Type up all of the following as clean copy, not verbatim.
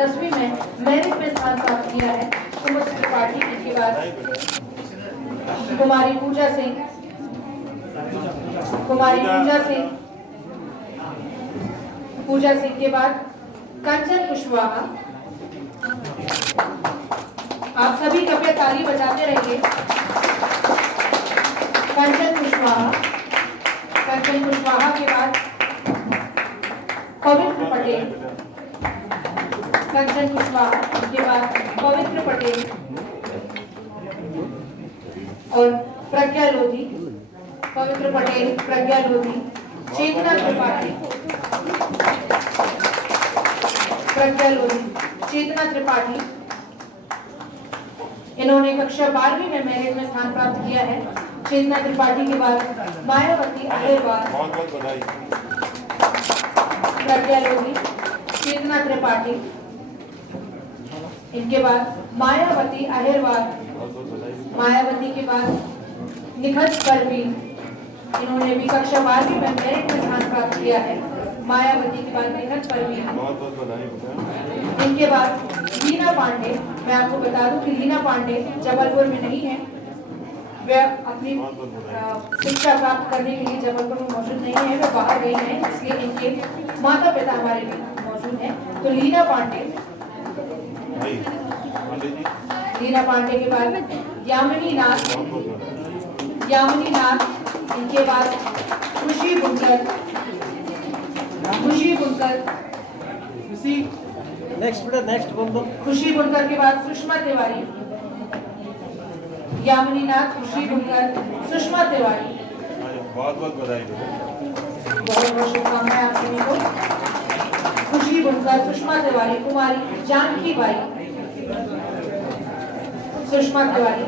10वीं में मेरिट में स्थान प्राप्त किया है कुमुद त्रिपाठी। इनके बाद कुमारी पूजा सिंह, पूजा सिंह के बाद कंचन कुशवाहा। आप सभी कृपया ताली बजाते रहिए। कंचन कुशवाहा के बाद पवित्र पटेल, कंचन कुशवाहा के बाद पवित्र पटेल और प्रज्ञा लोधी। पवित्र पटेल, प्रज्ञा लोधी, चेतना त्रिपाठी, प्रज्ञा लोधी, चेतना त्रिपाठी। इन्होंने कक्षा 12वीं में मेरिट में स्थान प्राप्त किया है। चेतना त्रिपाठी के बाद मायावती अहिरवार, प्रज्ञा लोधी, चेतना त्रिपाठी। इनके बाद मायावती अहिरवार, मायावती के बाद निखत परवीन। इन्होंने भी कक्षा 12वीं में मेरिट में स्थान प्राप्त किया है। मायावती के बाद निखत परवीन। इनके बाद लीना पांडे। मैं आपको बता दूं कि लीना पांडे जबलपुर में नहीं है, वे अपनी शिक्षा प्राप्त करने के लिए जबलपुर में मौजूद नहीं है, वे बाहर गई हैं, इसलिए इनके माता पिता हमारे बीच मौजूद हैं। तो लीना पांडे के बाद यामिनी नाथ, इनके बाद खुशी बुनकर, खुशी बुनकर के बाद सुषमा तिवारी। यामिनी नाथ, खुशी बुनकर, सुषमा तिवारी। बहुत बहुत बधाई, बहुत बहुत शुभकामनाएं आप सभी को। खुशी बुनकर, सुषमा तिवारी, कुमारी जानकी बाई, सुषमा तिवारी,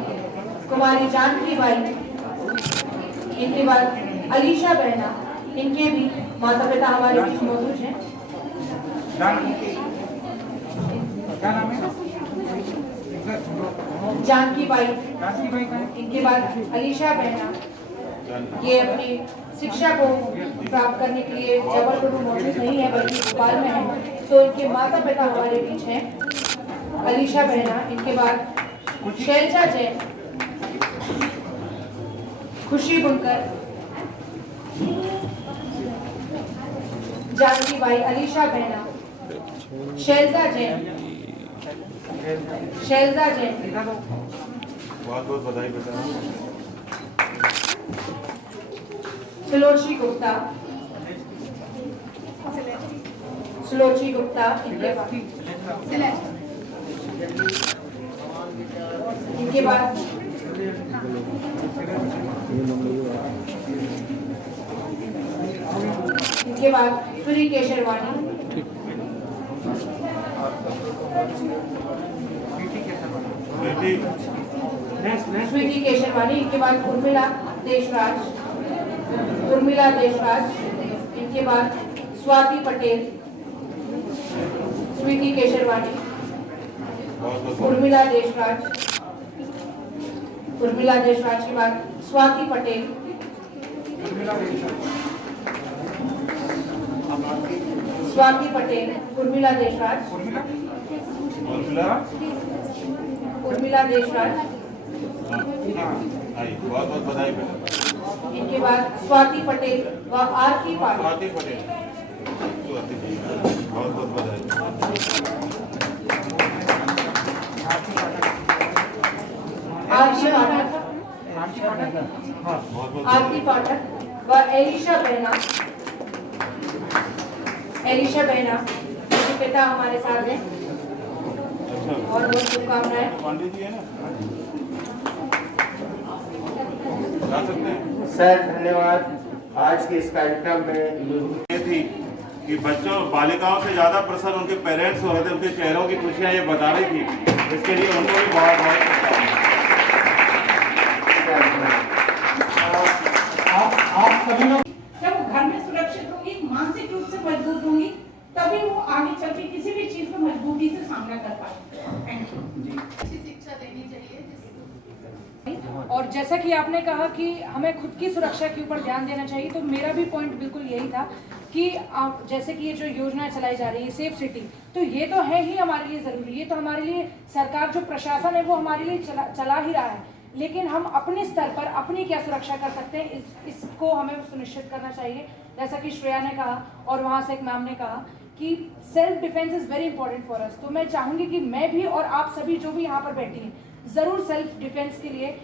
कुमारी जानकी बाई। इनके बाद अलीशा बहना, इनके भी माता पिता हमारे बीच मौजूद हैं। जानकी बाई, इनके बाद अलीशा बहना। ये अपनी शिक्षा को प्राप्त करने के लिए जबलपुर में मौजूद नहीं है बल्कि भोपाल में है, तो इनके माता पिता हमारे बीच हैं। अलीशा बहना, इनके बाद शैलजा जैन, खुशी बुनकर, जानकी बाई, अलीशा बहना, शैलजा जैन। बहुत बहुत बधाई बेटा। सुलोची गुप्ता, इनके बाद सूरी केशरवाणी, स्वीटी केशरवाणी। इनके बाद उर्मिला देशराज। इनके बाद स्वाति पटेल, स्वीटी केशरवाणी, उर्मिला देशराज के बाद स्वाति पटेल, उर्मिला देशराज। बहुत बहुत बधाई बेटा। इनके बाद स्वाति पटेल व आरती पाठक। बहुत बहुत बधाई। आरती पाठक व एलिशा बहना, उनके पिता हमारे साथ हैं। और बहुत शुभकामनाएं। पांडे जी है ना, सर धन्यवाद। आज के इस कार्यक्रम में ये थी कि बच्चों बालिकाओं से ज्यादा प्रसन्न उनके पेरेंट्स हो रहे थे, उनके चेहरों की खुशियां ये बता रही थी। इसके लिए उनको भी बहुत बहुत आप सभी लोग जब वो घर में सुरक्षित होंगी, मानसिक रूप से मजबूत होंगी, तभी वो आगे चल के किसी भी चीज को मजबूती से सामना कर पाएंगे। Thank you. अच्छी शिक्षा देनी चाहिए। और जैसा कि आपने कहा कि हमें खुद की सुरक्षा के ऊपर ध्यान देना चाहिए, तो मेरा भी पॉइंट बिल्कुल यही था कि जैसे कि ये जो योजना चलाई जा रही है सेफ सिटी, तो ये तो है ही हमारे लिए ज़रूरी, ये तो हमारे लिए सरकार जो प्रशासन है वो हमारे लिए चला ही रहा है, लेकिन हम अपने स्तर पर अपनी क्या सुरक्षा कर सकते हैं इसको हमें सुनिश्चित करना चाहिए। जैसा कि श्रेया ने कहा और वहाँ से एक मैम ने कहा कि self defence is very important for us, तो मैं चाहूँगी कि मैं भी और आप सभी जो भी यहाँ पर बैठी हैं ज़रूर सेल्फ डिफेंस के लिए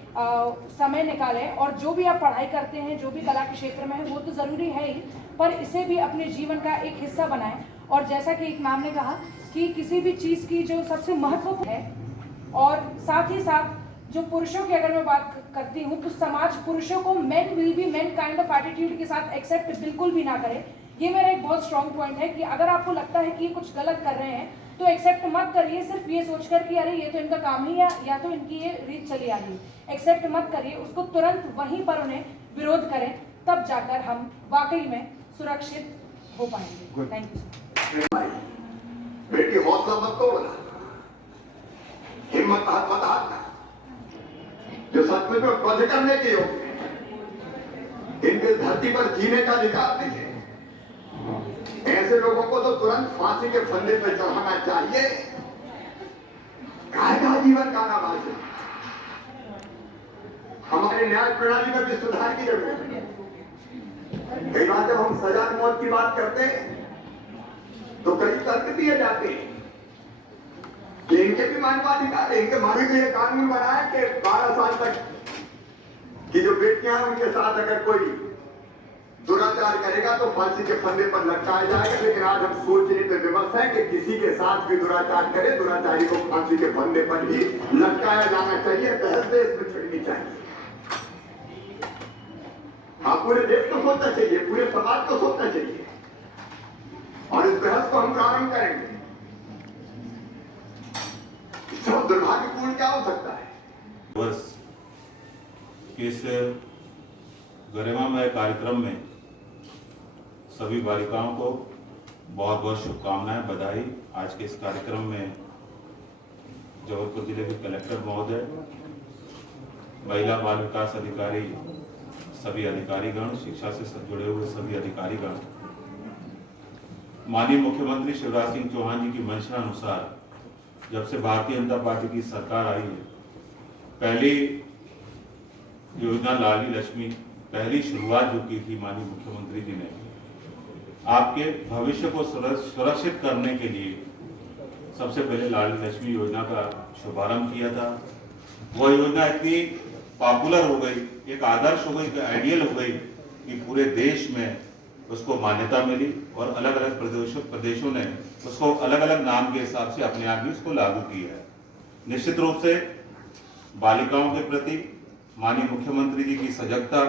समय निकालें, और जो भी आप पढ़ाई करते हैं, जो भी कला के क्षेत्र में है वो तो ज़रूरी है ही, पर इसे भी अपने जीवन का एक हिस्सा बनाएं। और जैसा कि एक मैम ने कहा कि किसी भी चीज़ की जो सबसे महत्वपूर्ण है, और साथ ही साथ जो पुरुषों की अगर मैं बात करती हूँ तो समाज पुरुषों को men will be main kind of attitude के साथ एक्सेप्ट बिल्कुल भी ना करे। ये मेरा एक बहुत स्ट्रॉन्ग पॉइंट है कि अगर आपको लगता है कि ये कुछ गलत कर रहे हैं तो एक्सेप्ट मत करिए, सिर्फ ये सोचकर कि अरे ये तो इनका काम ही है या तो इनकी ये रीत चली आ रही है। एक्सेप्ट मत करिए, उसको तुरंत वहीं पर उन्हें विरोध करें, तब जाकर हम वाकई में सुरक्षित हो पाएंगे। Thank you. बेटी हौसला मत तोड़ना, हिम्मत मत हारना, जो सचमुच में वध करने के योग्य इनके धरती पर जीने का अधिकार नहीं है। ऐसे लोगों को तो तुरंत फांसी के फंदे पर चढ़ाना चाहिए। कायदा जीवन का नाम है। हमारे न्याय प्रणाली में भी सुधार की जरूरत है। कई बार जब हम सजा मौत की बात करते हैं तो कई तर्क दिए जाते हैं कि इनके भी मानवाधिकार है, इनके मानवी के लिए कानून बना है कि 12 साल तक की जो बेटियां हैं उनके साथ अगर कोई दुराचार करेगा तो फांसी के फंदे पर लटकाया जाएगा। लेकिन आज हम सोचने पे विवश है कि किसी के साथ भी दुराचार करे, दुराचारी को फांसी के फंदे पर ही लटकाया जाना चाहिए। बहस देश में छिड़नी चाहिए। हाँ, पूरे देश को सोचना चाहिए, पूरे समाज को सोचना चाहिए, और इस बहस को हम प्रारंभ करेंगे। इससे दुर्भाग्यपूर्ण क्या हो सकता है? बस इस गरिमामय कार्यक्रम में सभी बालिकाओं को बहुत बहुत शुभकामनाएं, बधाई। आज के इस कार्यक्रम में जबलपुर जिले के कलेक्टर महोदय, महिला बाल विकास अधिकारी, सभी अधिकारीगण, शिक्षा से जुड़े हुए सभी अधिकारीगण, माननीय मुख्यमंत्री शिवराज सिंह चौहान जी की मंशा अनुसार जब से भारतीय जनता पार्टी की सरकार आई है, पहली योजना लाडली लक्ष्मी, पहली शुरुआत जो की थी माननीय मुख्यमंत्री जी ने, आपके भविष्य को सुरक्षित करने के लिए सबसे पहले लाडली लक्ष्मी योजना का शुभारंभ किया था। वह योजना इतनी पॉपुलर हो गई, एक आदर्श हो गई, एक आइडियल हो गई कि पूरे देश में उसको मान्यता मिली, और अलग अलग प्रदेशों ने उसको अलग अलग नाम के हिसाब से अपने आप भी उसको लागू किया है। निश्चित रूप से बालिकाओं के प्रति माननीय मुख्यमंत्री जी की सजगता,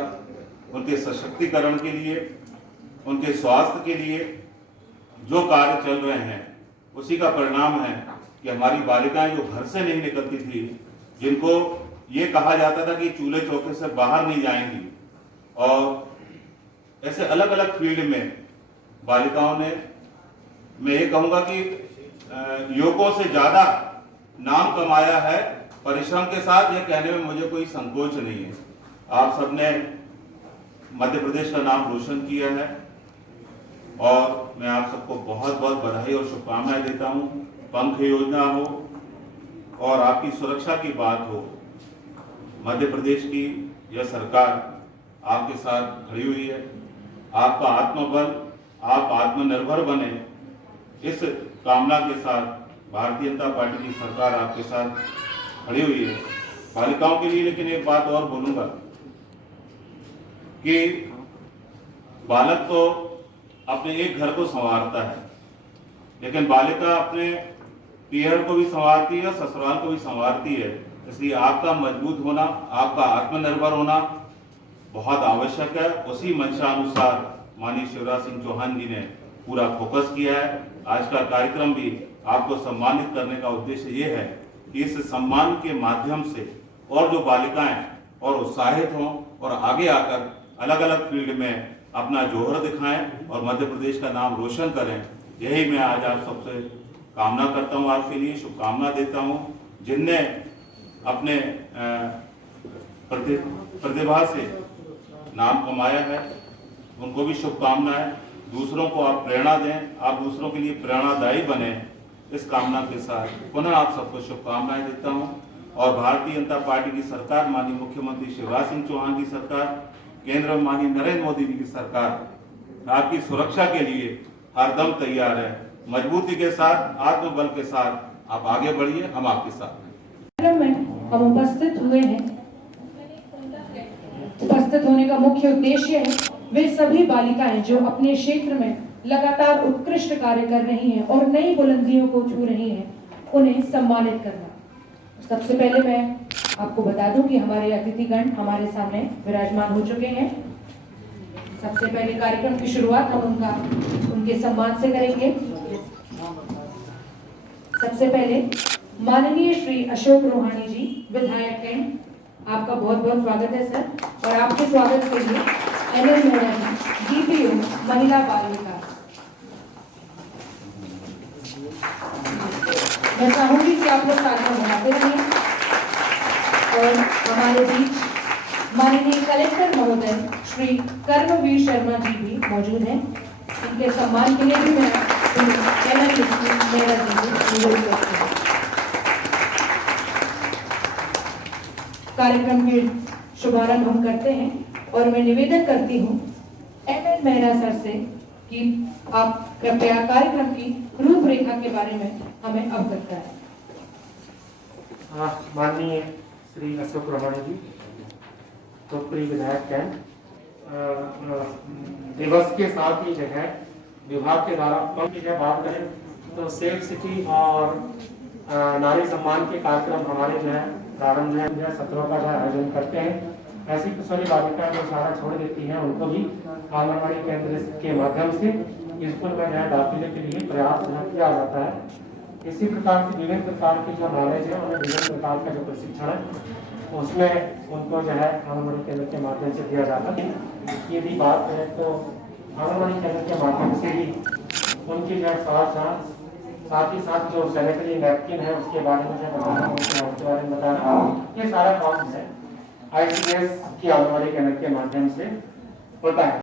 उनके सशक्तिकरण के लिए, उनके स्वास्थ्य के लिए जो कार्य चल रहे हैं, उसी का परिणाम है कि हमारी बालिकाएं जो घर से नहीं निकलती थी, जिनको ये कहा जाता था कि चूल्हे चौके से बाहर नहीं जाएंगी, और ऐसे अलग अलग फील्ड में बालिकाओं ने, मैं ये कहूँगा कि युवकों से ज़्यादा नाम कमाया है परिश्रम के साथ। ये कहने में मुझे कोई संकोच नहीं है। आप सबने मध्य प्रदेश का नाम रोशन किया है, और मैं आप सबको बहुत बहुत बधाई और शुभकामनाएं देता हूं। पंख योजना हो और आपकी सुरक्षा की बात हो, मध्य प्रदेश की यह सरकार आपके साथ खड़ी हुई है। आपका आत्मबल, आप आत्मनिर्भर बने, इस कामना के साथ भारतीय जनता पार्टी की सरकार आपके साथ खड़ी हुई है बालिकाओं के लिए। लेकिन एक बात और बोलूंगा कि बालक तो अपने एक घर को संवारता है, लेकिन बालिका अपने पीहर को भी संवारती है, ससुराल को भी संवारती है। इसलिए आपका मजबूत होना, आपका आत्मनिर्भर होना बहुत आवश्यक है। उसी मंशा अनुसार माननीय शिवराज सिंह चौहान जी ने पूरा फोकस किया है। आज का कार्यक्रम भी आपको सम्मानित करने का उद्देश्य ये है कि इस सम्मान के माध्यम से और जो बालिकाएं और उत्साहित हों और आगे आकर अलग अलग फील्ड में अपना जौहर दिखाएं और मध्य प्रदेश का नाम रोशन करें। यही मैं आज आप सबसे कामना करता हूं, आपके लिए शुभकामना देता हूं। जिनने अपने प्रतिभा से नाम कमाया है उनको भी शुभकामनाएं। दूसरों को आप प्रेरणा दें, आप दूसरों के लिए प्रेरणादायी बने, इस कामना के साथ पुनः आप सबको शुभकामनाएं देता हूं। और भारतीय जनता पार्टी की सरकार, माननीय मुख्यमंत्री शिवराज सिंह चौहान की सरकार, केंद्र में माननीय नरेंद्र मोदी जी की सरकार आपकी सुरक्षा के लिए हरदम तैयार है। मजबूती के साथ, आत्मबल के साथ आप आगे बढ़िए, हम आपके साथ हैं। कार्यक्रम में हम उपस्थित हुए हैं। उपस्थित होने का मुख्य उद्देश्य है वे सभी बालिकाएं जो अपने क्षेत्र में लगातार उत्कृष्ट कार्य कर रही हैं और नई बुलंदियों को छू रही हैं, उन्हें सम्मानित करना। सबसे पहले मैं आपको बता दूं कि हमारे अतिथिगण हमारे सामने विराजमान हो चुके हैं। सबसे पहले कार्यक्रम की शुरुआत हम उनके सम्मान से करेंगे। सबसे पहले माननीय श्री अशोक रोहाणी जी, विधायक कैंट, आपका बहुत बहुत स्वागत है सर। और आपके स्वागत के लिए NL मेहरा जी, DPO महिला बाल विकास। मैं चाहूंगी कि आप लोग तालियां बजाते रहें। और हमारे बीच माननीय कलेक्टर महोदय श्री कर्मवीर शर्मा जी भी मौजूद हैं। इनके सम्मान के लिए भी मैं NL मेहरा जी को अनुरोध करती हूँ। कार्यक्रम के शुभारंभ हम करते हैं और मैं निवेदन करती हूँ NL मेहरा सर से कि आप कृपया कार्यक्रम की रूपरेखा के बारे में हमें अवगत कराएं। माननीय श्री अशोक रोहाणी जी, टोकरी विधायक कैंट, दिवस के साथ ही जो है विभाग के द्वारा की जब बात करें तो सेफ सिटी और नारी सम्मान के कार्यक्रम हमारे जो है प्रारंभ जो है सत्रों का जो आयोजन करते हैं। ऐसी किशोरी बालिकाएं जो सारा छोड़ देती हैं, उनको भी आंगनबाड़ी केंद्र के माध्यम से स्कूल में जो दाखिले के लिए प्रयास किया जाता है। इसी प्रकार की विभिन्न प्रकार की जो नॉलेज है, उन्हें विभिन्न प्रकार का जो प्रशिक्षण है उसमें उनको जो है आंगनबाड़ी केंद्र के माध्यम से दिया जाता है। ये भी बात है तो आंगनबाड़ी केंद्र के माध्यम से ही उनकी जो साथ ही साथ जो सैनिटरी नैपकिन है उसके बारे में जो बताना, उसके बारे में बताना, ये सारा काम है ICS की आंगनबाड़ी केंद्र के माध्यम से होता है।